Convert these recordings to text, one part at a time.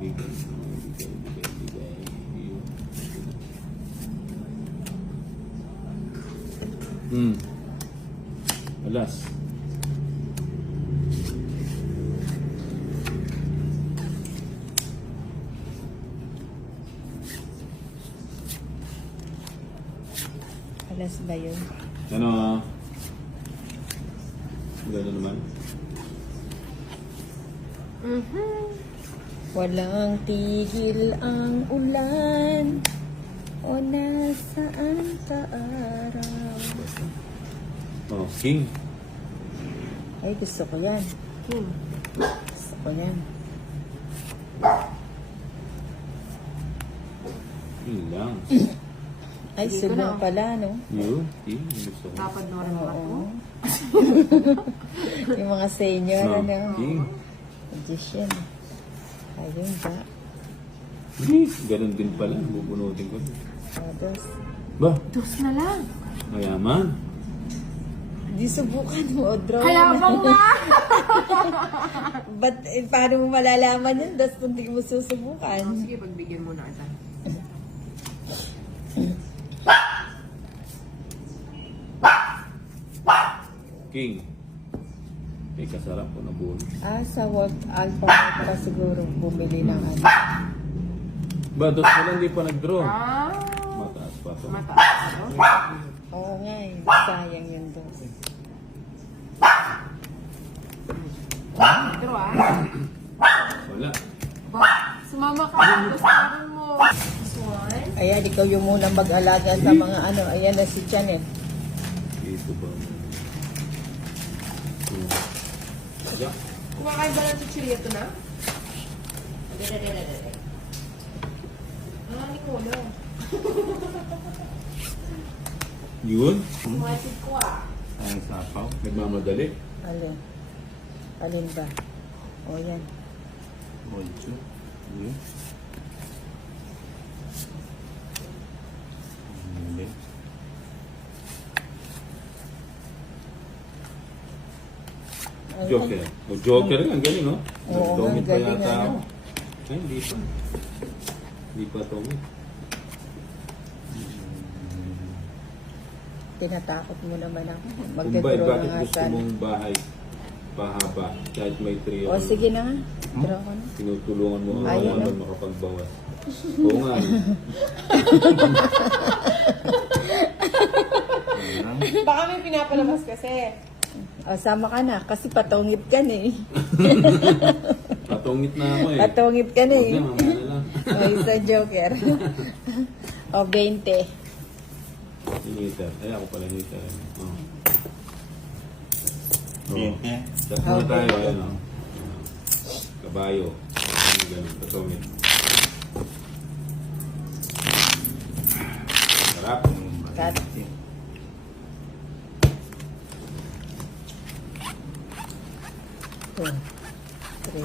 bigay. Alas. Alas ba yun? Ano? Gano'n naman. Walang tigil ang ulan o nasaan ka araw. Oh, king. Ay, gusto ko yan. Gusto ko yan. King lang. Ay, subong pala, no? Yun, king. Gusto ko. Dapat na rin ako. Oo. Yung mga senior, Oh, ano? king. Magician. Ayun ba? Ganun din pala. Bubunutin ko. Dos. Ba? Dos na lang. Mayaman. Di subukan mo, draw. Kaya bang na! Ba't, paano mo malalaman yun? Das kung di mo susubukan. Sige, pagbigyan mo na ito. King. May kasarap ko na buo. Ah, sa World Alpha pa siguro bumili ng ano. Ba, dos mo lang di pa nag-draw. Ah, Mataas pa to. mataas. Oo nga eh, sayang yung dos. Pero Wala. sumama ka. Gusto mo. This one. Ayan, ikaw yung munang mag-alaga sa mga ano. Ayan na si Janet. Ito ba? Yeah. Kumakain ba ng chichirya ito na? Ah, Nicolo. Yun? Sumasid ko ah. Ang sapaw. Nagmamadali. Alin? Alin ba? O yan. Ocho. Yun. Mali. Ay, Joker. O Joker nga, ang galing, no? Oo, Tomit pa galing, yata ano. ako. Ay, hindi pa. Hindi pa Tomit. Tinatakot mo naman ako. Kumbay, Magdadro bakit na nga gusto sana. mong bahay pahaba kahit may trio? O sige na nga. Draw ko na. Tinutulungan mo ang Ayun, mga no? makapagbawas. Oo nga. Baka may pinapalabas kasi. O, sama ka na. Kasi patungit ka na eh. Patungit na ako eh. Patungit ka na Huwag eh. na, mamaya na lang. O, isa joker. O, 20. Hiniter. Ay, ako pala hiniter. Oh. Binte. Chat muna tayo. Ayan, oh. Kabayo. Ano ganun. Patungit. Sarap. Cut. 2, 3,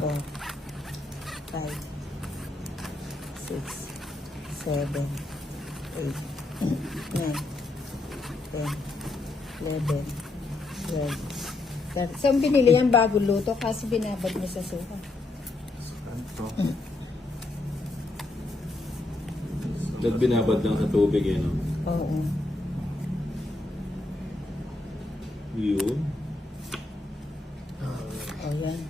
4, 5, 6, 7, 8, 9, 10, 11, 12. Saan binili yan bago luto? Kasi binabad mo sa suka. Kanto. Dahil binabad lang sa tubig eh, no? Oo. Yun. O yan.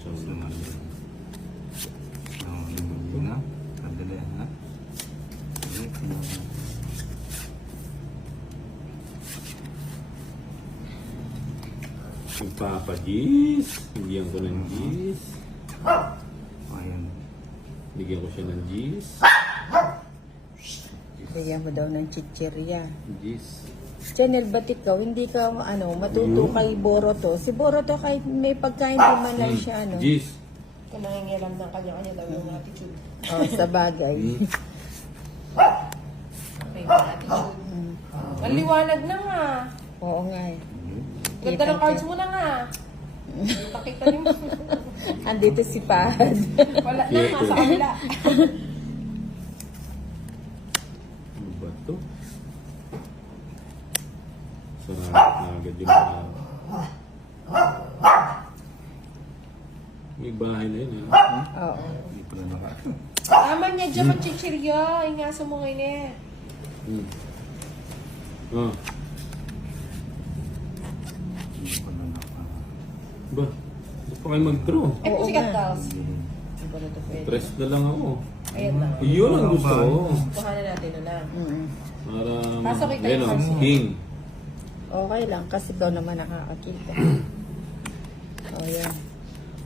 So, naman. Na. Kadali ha. Yung Papa Gis. Bigyan ko ng Gis. Ayan. Bigyan ko siya ng Gis. Bigyan mo daw ng chichirya. Gis. Chanel, ba't ikaw, hindi ka matuto kay Boruto? Si Boruto kahit may pagkain, di man lang siya, Gis. Kung nangingiram ng kanya-kanya daw yung attitude. Oh, sa bagay. Okay, attitude. Ang liwanag na nga. Oo nga eh. Ganda ng cards mo na nga. Pakita niyo. Andito si Pahad. Wala na, nasa kabila. Ano ba ito? Sarap na agad yung mga... May bahay na yan eh. Oo. Hindi ko na naka... Tama niya dyan magchichiryo. Ingasa mo ngayon eh. Ah, Hindi ko na naka... ba? Hindi pa kayo mag-draw. Eh, Oo pusikat nga. dolls. Hindi ko na to pwede. Tres na lang ako. Ayan lang. Yun ang gusto ko. Kuhanan natin na lang. Mm. Para... Pasok ikaw yung Ayun, first. king. Okay lang, kasi ikaw naman nakakakita. Oh, yan.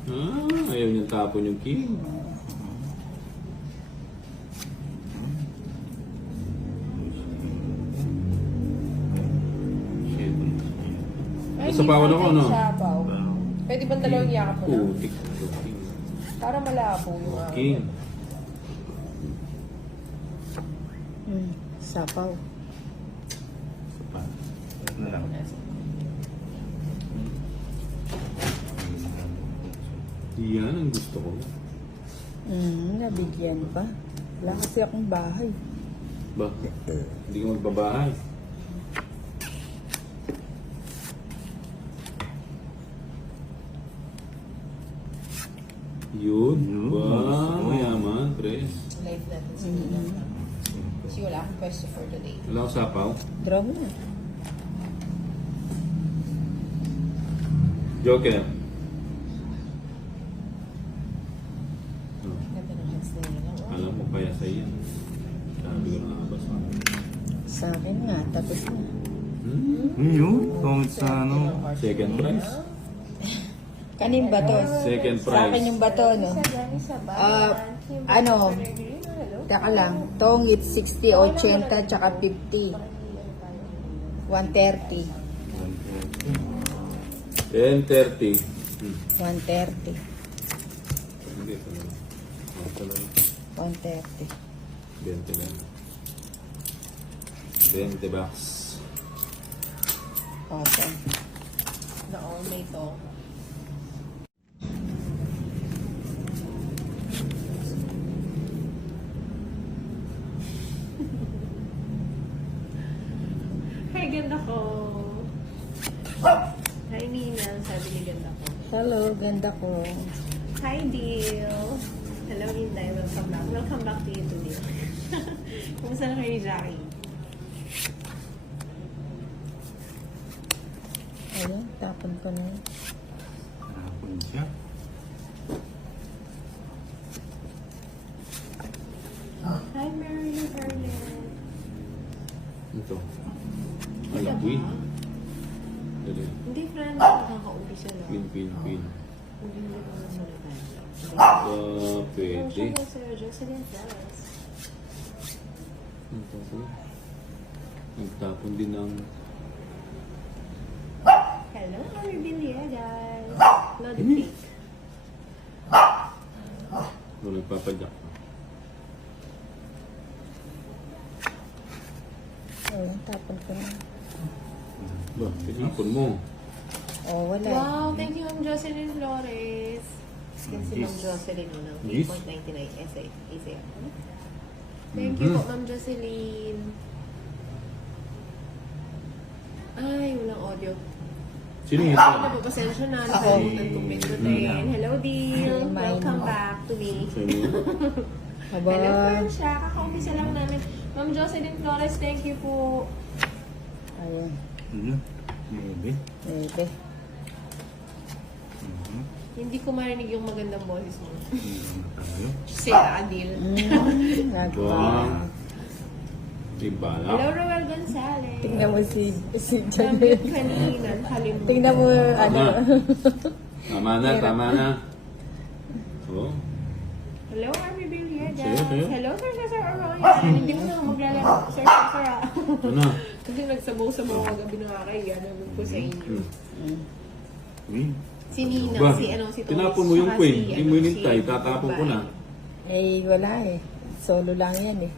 Ah, ayaw niyang tapon yung king. Ay, Sa bawal ako, no? Sabaw. Pwede ba dalawang yakap mo na? Putik na to, king. Para malabo yung akin. King. Sapaw. Ito na lang. Yan ang gusto ko. Nabigyan pa. Wala kasi akong bahay. Ba? Hindi ka magbabahay. Yun. Yun. Ba? Mayaman, Tres. Live natin si Nina. Kasi wala akong pwesto for today. Wala ko sapaw. Draw mo na. Joker. Oh, Ganda ng hands na Nina. alam mo kaya sa iyan. Sabi ko na ba sa Sa akin nga, tapos na. Yun. Kung sa ano... Second prize. Kanin ba to? Second Sa akin prize. yung bato, no? Ano? Taka lang. Tong it's 60, 80, tsaka 50. 130. 10:30. 130. Hindi ito na. Ito na. 130. 20 lang. 20 bucks. Okay. Na-all may to. Hi, ganda ko. Hi, Nina. Sabi ni ganda ko. Hello, ganda ko. Hi, Deal. Hello, Inday. Welcome back. Welcome back to you today. Kumusta na kayo ni Jackie? Ayun, tapon ko na yun. Hapon siya. Hi, Marilyn Harlan. Ito. Alam, queen. Dali. Hindi, friend. Nakaka-uwi siya lang. Queen, queen, queen. Hindi mo naman salita. Pwede. Sir Jocelyn Flores. Ito ko. Nagtapon din ng... Hello, Harry Villegas. Loaded cake. Nagpapadyak pa. Ayun, tapon ko na. Ba, tinapon mo. Oh, wala. Wow, thank you, Ma'am Jocelyn Flores. Skin si Ma'am Yes. Jocelyn no, ng Yes. 8.99 SA. Thank you po, Ma'am Jocelyn. Ay, walang audio. Sino yung Ay, ito? napapasensya na. Nakalimutan kong pindutin. Hello, Deal. Welcome back to me. Sino yun? Hello, Aba. Francia. Kakaumpisa lang namin. Ma'am Jocelyn Flores, thank you po. Ayun. Yun. Maybe. Ebe. Hindi ko marinig yung magandang boses mo. Hindi na tayo. Sira, Adil. Nagpa. Iba Hello, lang. Roel Gonzalez. Tingnan mo si Sabi Janelle. kanina, kalimutan. Tingnan mo, ano. Tama na, tama na. Oh. Hello, Army Villegas. Sa'yo, sa'yo. Hello, Sir Arroyo. Hindi mo na maglalaro, Sir Sara. Ano? Kasi nagsabaw sa mga kagabi na kakaiya. Namin po sa inyo. Uy. Si Nina, Ba, si ano, si Tomas. tinapon mo yung saka queen. si, Hindi ano, mo inintay. si Tatapon ko na. Eh, wala eh. Solo lang yan eh.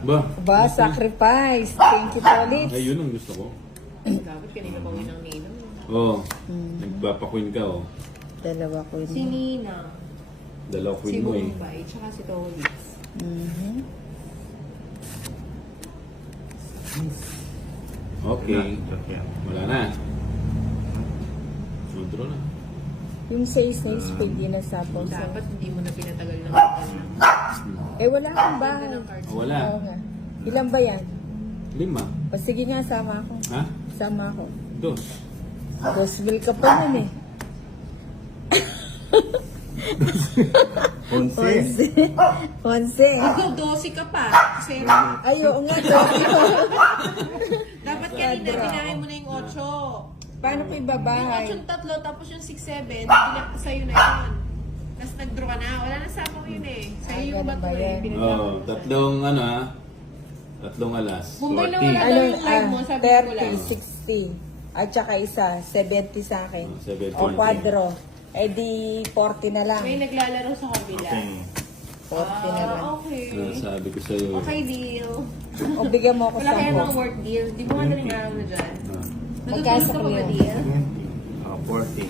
Ba? Ba, sacrifice. Thank you, Tolit. Ayun ang gusto ko. Dapat kanina pa ng Nina. Oh. Nagpapaqueen ka, oh. Dalawa ko Si yun. Nina, Dalaw si queen mo eh. Bombay, tsaka si Tolis. Mhm. Okay. Joke yan. Wala na. Sudro na. Yung sales na spade din na sapaw sa... Dapat hindi mo na pinatagal ng tagal lang. Eh, wala akong bahay. Ganda ng cards. Wala. Oo nga. Ilan ba yan? 5. O sige nga, sama ako. Ha? Sama ako. 2. 2,000 ka pa nun eh. 11. 11. Ikaw, 12 ka pa. Kasi Ay, oo nga, 12. dapat kanina, binahay mo na yung 8. Paano ko Yung ibabahay? 8 tatlo, tapos yung 6-7, bilang ko sa'yo na yun. Tapos nag-draw ka na. Wala na sama ko yun eh. Sa'yo yung ganun bato ba eh. yan? Pinagdraw Oh, ko sa- tatlong ano ha? Tatlong alas. Mumbai na 40. wala daw Ano, yung live mo, sabi ko lang. 30, 60. At saka isa, 70 sa akin. Oh, 70. O quadro. Eh di 40 na lang. May naglalaro sa kabila. Okay. 40 na lang. Okay. Sabi ko sa'yo. Okay, deal. O bigyan mo ako Wala kaya 10. ng work deal. Di mo nga daling araw na dyan. Ah, Natutulog ka pa ba, yun? deal? 40.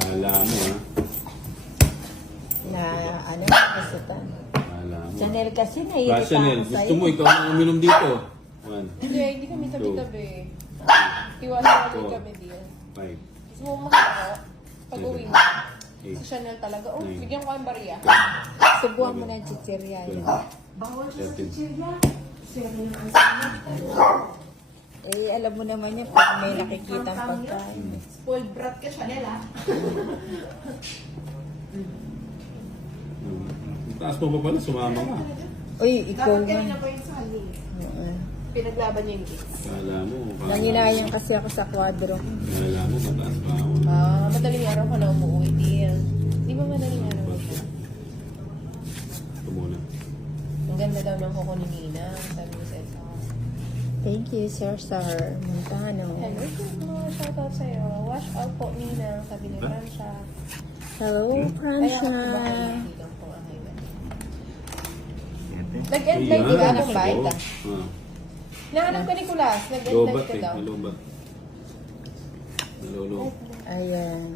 Kala mo ha? Na ano, kasutan. Kala mo. Chanel kasi Ba, nahihita Chanel, ako gusto sa'yo. mo ikaw ang uminom dito? 1, Hindi kami tabi-tabi. Tiwala Four. kami, deal. 5, Gusto mo makako? Pag-uwi mo. Sa 8, Chanel talaga. Oh, Nine. bigyan ko ang bariya. Subuhan mo na yung chichirya. 12, Yan. 13. Eh, alam mo naman yan pag may nakikita pagkain. Spoiled brat ka, Chanel, ah. Taas mo pa pala, sumama ka. Uy, ikaw Dapat nga. kanina pa yun sa amin. Oo. Pinaglaban niya yung kids. Kala mo. Nanginayang kasi ako sa kwadro. Kala mo, mataas pa ako. Madaling araw ka na umuwi, deal. Di ba madaling araw na siya? Ito muna. Ang ganda daw ng kuko ni Nina. Sabi ko sa Elsa. Thank you, Sir Montano. Hello, mga shoutout sa'yo. Wash out po, Nina. Sabi ni Francia. Hello, Ay, ako Francia. kumakain. Lang po ang highway. 7. Nag-end live, di ba? Ayan, Combined? oo. Ah. Nahanap ka ni Kulas. Nag-end live Lobat ka eh, daw. nalobat. Nalolo. Ayan.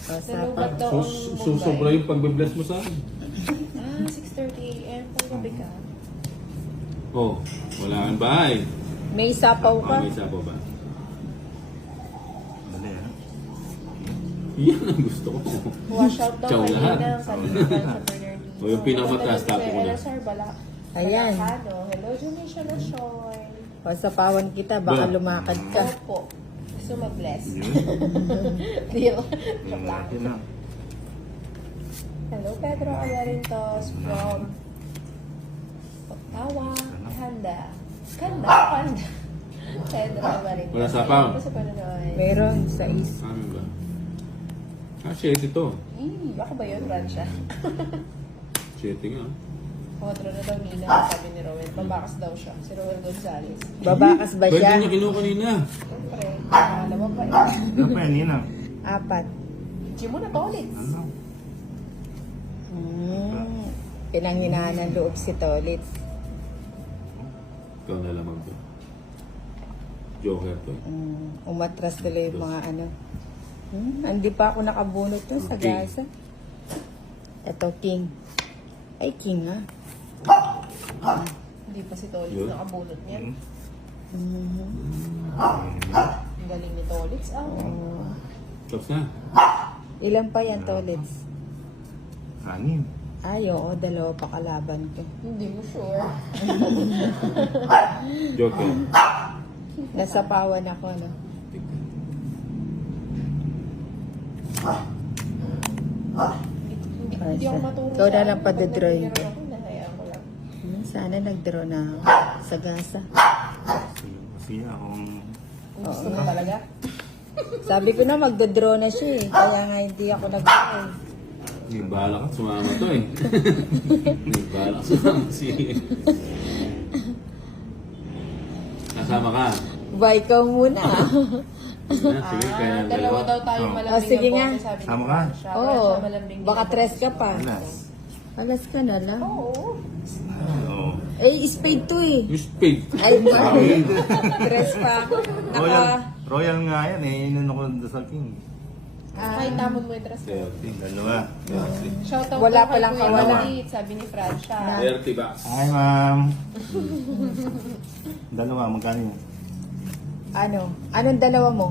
O, Nalubat sapa. daw ang Mumbai. Sobra yung pagbe-bless mo sa akin. 6:30 a.m. Paggabi ka. Oh, wala kang bahay. May sapaw ka. May isa pa ba? Dali ha. Yan ang gusto ko. Wash out daw Ciao lahat. kanina. Sabi ni Francia Bernardino. O, yung pinakamataas, tapo ko na. Sir Bala. Ayan. Balacano. Hello, Junisha Lashoy. O, sapawan kita, baka Ba? lumakad ka. Opo. Gusto mag-bless. Yun. Deal. Yung Joke lang. laki lang. Hello, Pedro Alarintos from Ottawa, Canada. Canada. Pedro Alarintos. Wala sapaw? Ano sa panonood? Meron sa is. Ano ba? Ah, 7 ito. Ako ba yun, Francia? 7 nga. Kodro na daw Nina, sabi ni Rowel. Pabakas daw siya. Si Rowel Gonzalez. Babakas ba Pwede siya? niya kinuha kanina. Siyempre, alam mo pa eh. Ano pa yan, Nina? 4. Gym mo na to ulit. Ano? Pinanghinaan ng loob si Tolit. Ikaw na lamang to. Joker to. Umatras nila yung mga ano. Hindi pa ako nakabunot to sa King. gasa. Ito, King. Ay, King ha. Hindi pa si Tolitz Yun. nakabunot niyan. Hmm. Ang galing ni Tolitz. Tapos na. Ilan pa yan, Tolits? 6. Ay, oo, 2 pa kalaban ko. Hindi mo sure. Joker. Nasapawan ako, no? Hindi ako matulog. Ikaw na lang padodrawing ko. Nahayaan ko lang. Sana nag-draw na ako sa gasa. Kasi akong... Kung gusto mo talaga. Sabi ko na magdodraw na siya eh. Kaya nga hindi ako nag-draw. May bala ka, sumama to eh. May bala ka, sumama si... Kasama ka. Bye, ikaw muna. Sige, kaya ng Dalawa daw tayo Oh. malambing sige na nga. bote, sabi ni Sama ka? Francia. Oo. Francia, malambing din Baka na 3 ka pa. Alas. Alas ka na lang. Oo. Oo. Eh, spade to eh. You spade. Ay, ba? 3 pa ako. Royal, Naka... Royal nga yan eh. Inan ako doon sa King. Kahit tamon mo yung dress ko. 30. Dalawa. Shoutout Wala daw kay palang Kuya kawala. Malit, sabi ni Francia. 30 ba? Hi, ma'am. Dalawa, magkano yun? Ano? Anong dalawa mo?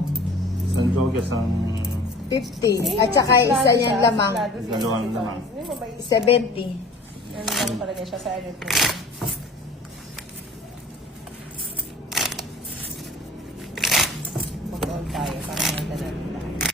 Isang joggers, ang 50. At saka isa niyang lamang. Dalawang lamang. 70. Ano lang talaga siya sa edit mo.